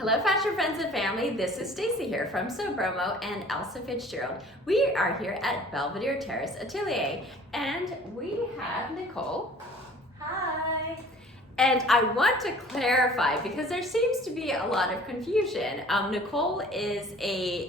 Hello fashion friends and family, this is Stacy here from So Bromo and Elsa Fitzgerald. We are here at Belvedere Terrace Atelier and we have Nicole. Hi! And I want to clarify because there seems to be a lot of confusion. Nicole is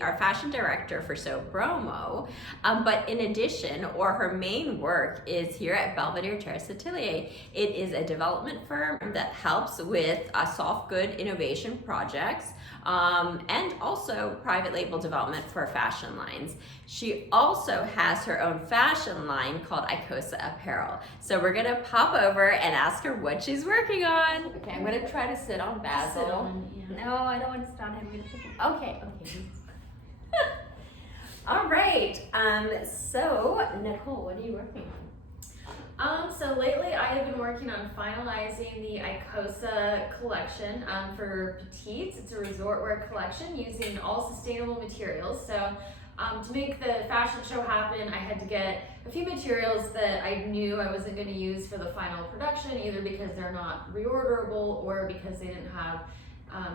our fashion director for So Bromo, but in addition, or her main work is here at Belvedere Terrace Atelier. It is a development firm that helps with soft good innovation projects and also private label development for fashion lines. She also has her own fashion line called Icosa Apparel. So we're gonna pop over and ask her what she's working on. Okay, I'm gonna try to sit on Basil. No, I don't want to sit on him. Okay. All right. So Nicole, what are you working on? So lately I have been working on finalizing the Icosa collection for petites. It's a resort wear collection using all sustainable materials. So to make the fashion show happen, I had to get a few materials that I knew I wasn't going to use for the final production, either because they're not reorderable or because they didn't have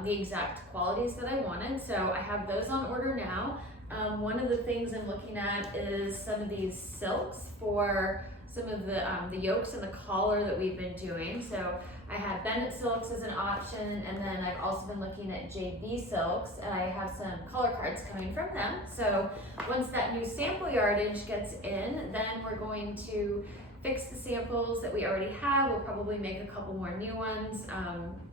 the exact qualities that I wanted. So I have those on order now. One of the things I'm looking at is some of these silks for some of the yokes and the collar that we've been doing. So I had Bennett silks as an option, and then I've also been looking at JB silks, and I have some color cards coming from them. So once that new sample yardage gets in, then we're going to fix the samples that we already have. We'll probably make a couple more new ones.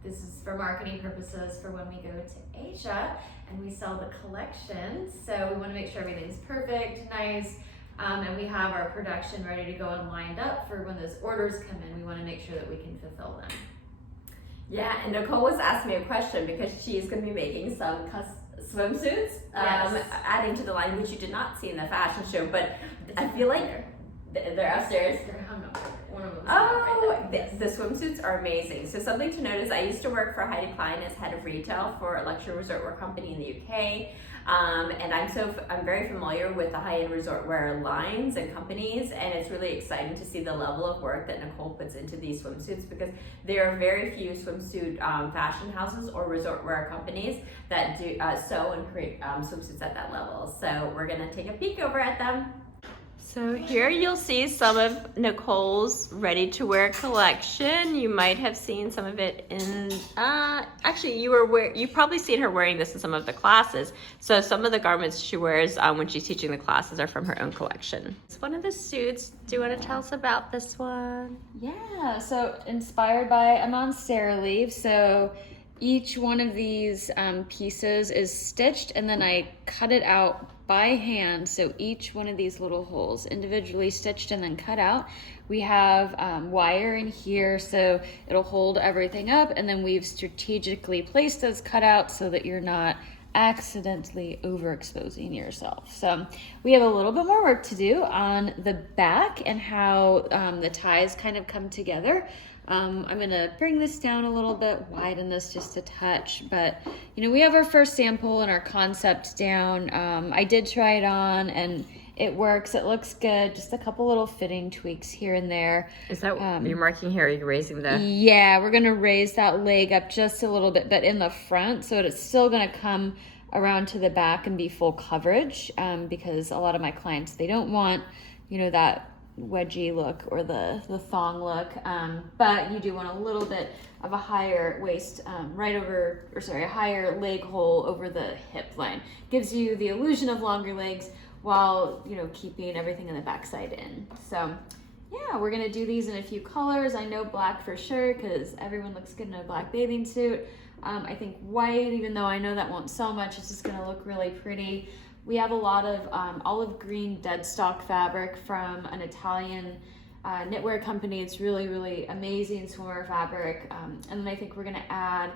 This is for marketing purposes for when we go to Asia and we sell the collection. So we want to make sure everything's perfect, nice, and we have our production ready to go and lined up for when those orders come in. We want to make sure that we can fulfill them. Yeah, and Nicole was asking me a question because she's going to be making some swimsuits, adding to the line, which you did not see in the fashion show, but I feel like they're upstairs. They're hung up. One of them's The swimsuits are amazing. So something to notice, I used to work for Heidi Klein as head of retail for a luxury resort wear company in the UK. And I'm very familiar with the high-end resort wear lines and companies, and it's really exciting to see the level of work that Nicole puts into these swimsuits because there are very few swimsuit fashion houses or resort wear companies that do sew and create swimsuits at that level. So we're gonna take a peek over at them. So here you'll see some of Nicole's ready-to-wear collection. You might have seen some of it in, actually you've probably seen her wearing this in some of the classes. So some of the garments she wears when she's teaching the classes are from her own collection. It's one of the suits. Do you want to tell us about this one? Yeah, so inspired by a monstera leaf. So each one of these pieces is stitched and then I cut it out by hand. So each one of these little holes individually stitched and then cut out. We have wire in here so it'll hold everything up, and then we've strategically placed those cutouts so that you're not accidentally overexposing yourself. So we have a little bit more work to do on the back and how the ties kind of come together. I'm gonna bring this down a little bit, widen this just a touch, but we have our first sample and our concept down. I did try it on and it works, it looks good, just a couple little fitting tweaks here and there. Is that you're marking here, are you raising the? Yeah, we're gonna raise that leg up just a little bit, but in the front, so it's still gonna come around to the back and be full coverage, because a lot of my clients, they don't want, that wedgie look or the thong look, but you do want a little bit of a higher waist, a higher leg hole over the hip line. Gives you the illusion of longer legs while keeping everything in the backside in. So yeah, we're gonna do these in a few colors. I know black for sure because everyone looks good in a black bathing suit. I think white, even though I know that won't sell much, it's just gonna look really pretty. We have a lot of olive green dead stock fabric from an Italian knitwear company. It's really, really amazing swimwear fabric. And then I think we're gonna add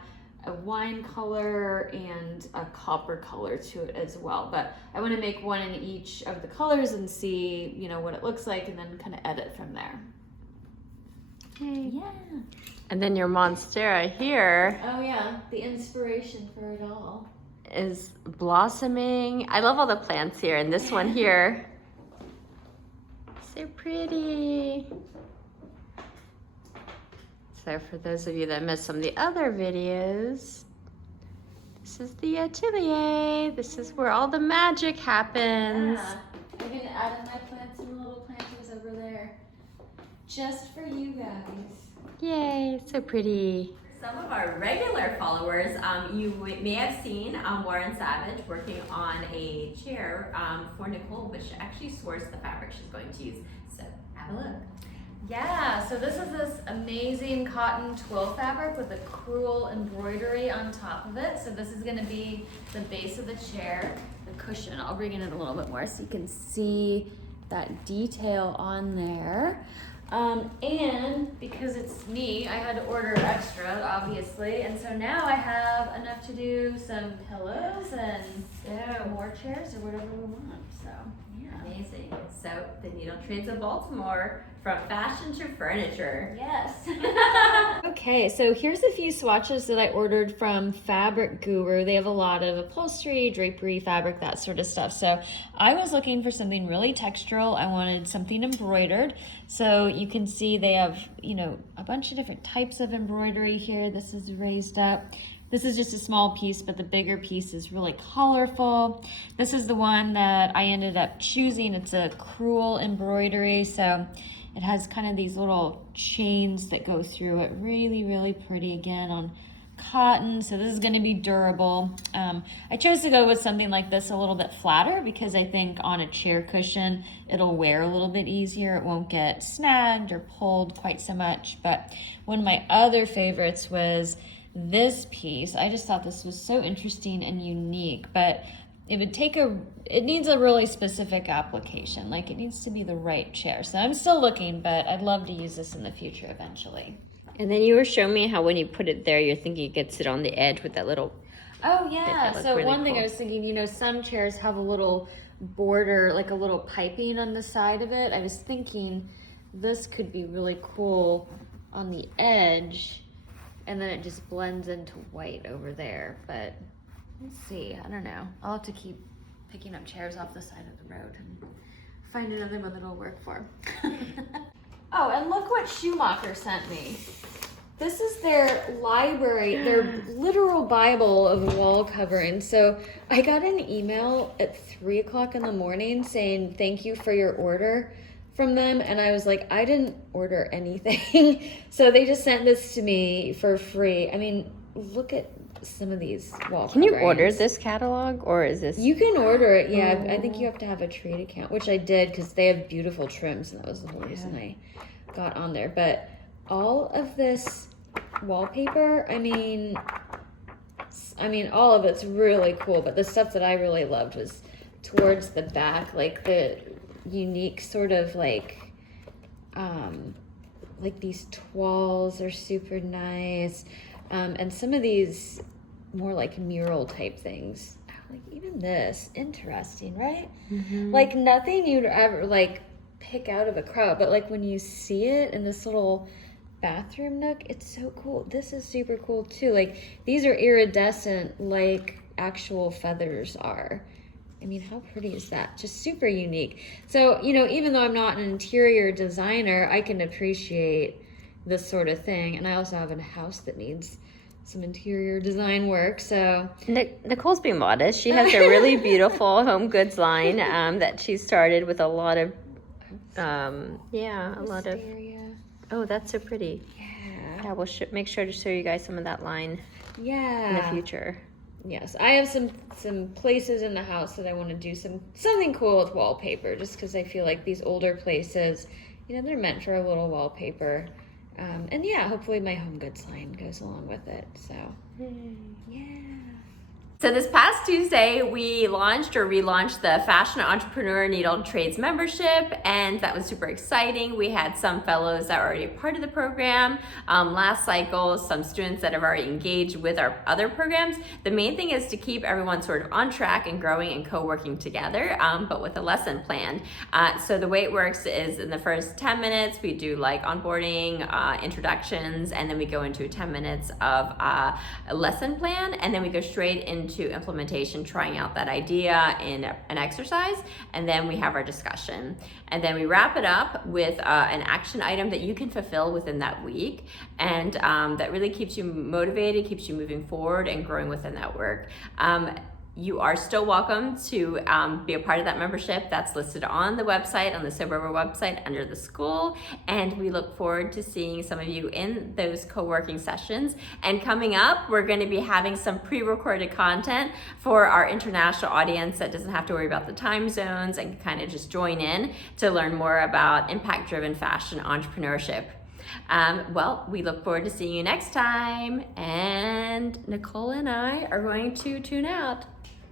a wine color and a copper color to it as well. But I wanna make one in each of the colors and see, what it looks like, and then kind of edit from there. Okay. Yeah. And then your monstera here. Oh yeah, the inspiration for it all. Is blossoming. I love all the plants here, and this one here, so pretty. So for those of you that missed some of the other videos, This is the atelier. This is where all the magic happens. Yeah. I'm gonna add in my plants and little planters over there. Just for you guys. Yay, so pretty. Some of our regular followers, you may have seen Warren Savage working on a chair for Nicole, but she actually sourced the fabric she's going to use. So have a look. Yeah, so this is this amazing cotton twill fabric with a crewel embroidery on top of it. So this is gonna be the base of the chair, the cushion. I'll bring it in a little bit more so you can see that detail on there. And because it's me, I had to order extra, obviously. And so now I have enough to do some pillows and more chairs or whatever we want, so yeah. Amazing. So the Needle Trades of Baltimore, from fashion to furniture. Yes. Okay, so here's a few swatches that I ordered from Fabric Guru. They have a lot of upholstery, drapery, fabric, that sort of stuff. So I was looking for something really textural. I wanted something embroidered. So you can see they have, you know, a bunch of different types of embroidery here. This is raised up. This is just a small piece, but the bigger piece is really colorful. This is the one that I ended up choosing. It's a crewel embroidery, so it has kind of these little chains that go through it. Really, really pretty, again, on cotton. So this is gonna be durable. I chose to go with something like this, a little bit flatter, because I think on a chair cushion, it'll wear a little bit easier. It won't get snagged or pulled quite so much. But one of my other favorites was this piece. I just thought this was so interesting and unique, but it needs a really specific application. Like, it needs to be the right chair. So I'm still looking, but I'd love to use this in the future eventually. And then you were showing me how when you put it there, you're thinking it gets it on the edge with that little. Oh yeah, That so really one thing cool. I was thinking, you know, some chairs have a little border, like a little piping on the side of it. I was thinking this could be really cool on the edge, and then it just blends into white over there. But let's see, I don't know. I'll have to keep picking up chairs off the side of the road and find another one that'll work for. Oh, and look what Schumacher sent me. This is their library, their literal Bible of wall covering. So I got an email at 3 o'clock in the morning saying, thank you for your order from them. And I was like, I didn't order anything. So they just sent this to me for free. I mean, look at some of these wall Can you coverings. order this catalog, or is this? You can order it, yeah. I think you have to have a trade account, which I did because they have beautiful trims, and that was the whole reason I got on there. But all of this wallpaper, I mean, all of it's really cool. But the stuff that I really loved was towards the back, like the unique sort of like these toiles are super nice. And some of these more like mural type things, like even this, interesting, right? Mm-hmm. Like nothing you'd ever like pick out of a crowd, but like when you see it in this little bathroom nook, it's so cool. This is super cool too. Like these are iridescent like actual feathers are. I mean, how pretty is that? Just super unique. So, you know, even though I'm not an interior designer, I can appreciate this sort of thing. And I also have a house that needs some interior design work, so. Nicole's being modest. She has a really beautiful home goods line that she started with a lot of, Wisteria. Oh, that's so pretty. Yeah. We'll make sure to show you guys some of that line Yeah. in the future. Yes, I have some places in the house that I want to do something cool with wallpaper, just because I feel like these older places, you know, they're meant for a little wallpaper. And yeah, hopefully my home goods line goes along with it. So, yeah. So this past Tuesday, we launched or relaunched the Fashion Entrepreneur Needle Trades membership, and that was super exciting. We had some fellows that were already part of the program last cycle, some students that have already engaged with our other programs. The main thing is to keep everyone sort of on track and growing and co-working together, but with a lesson plan. So the way it works is in the first 10 minutes, we do like onboarding, introductions, and then we go into 10 minutes of a lesson plan, and then we go straight into into implementation, trying out that idea in an exercise, and then we have our discussion. And then we wrap it up with an action item that you can fulfill within that week, and that really keeps you motivated, keeps you moving forward and growing within that work. You are still welcome to be a part of that membership. That's listed on the website, on the Sober website under the school. And we look forward to seeing some of you in those co-working sessions. And coming up, we're going to be having some pre-recorded content for our international audience that doesn't have to worry about the time zones and kind of just join in to learn more about impact-driven fashion entrepreneurship. Well, we look forward to seeing you next time. And Nicole and I are going to tune out.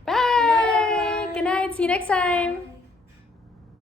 Bye. Good night. See you next time.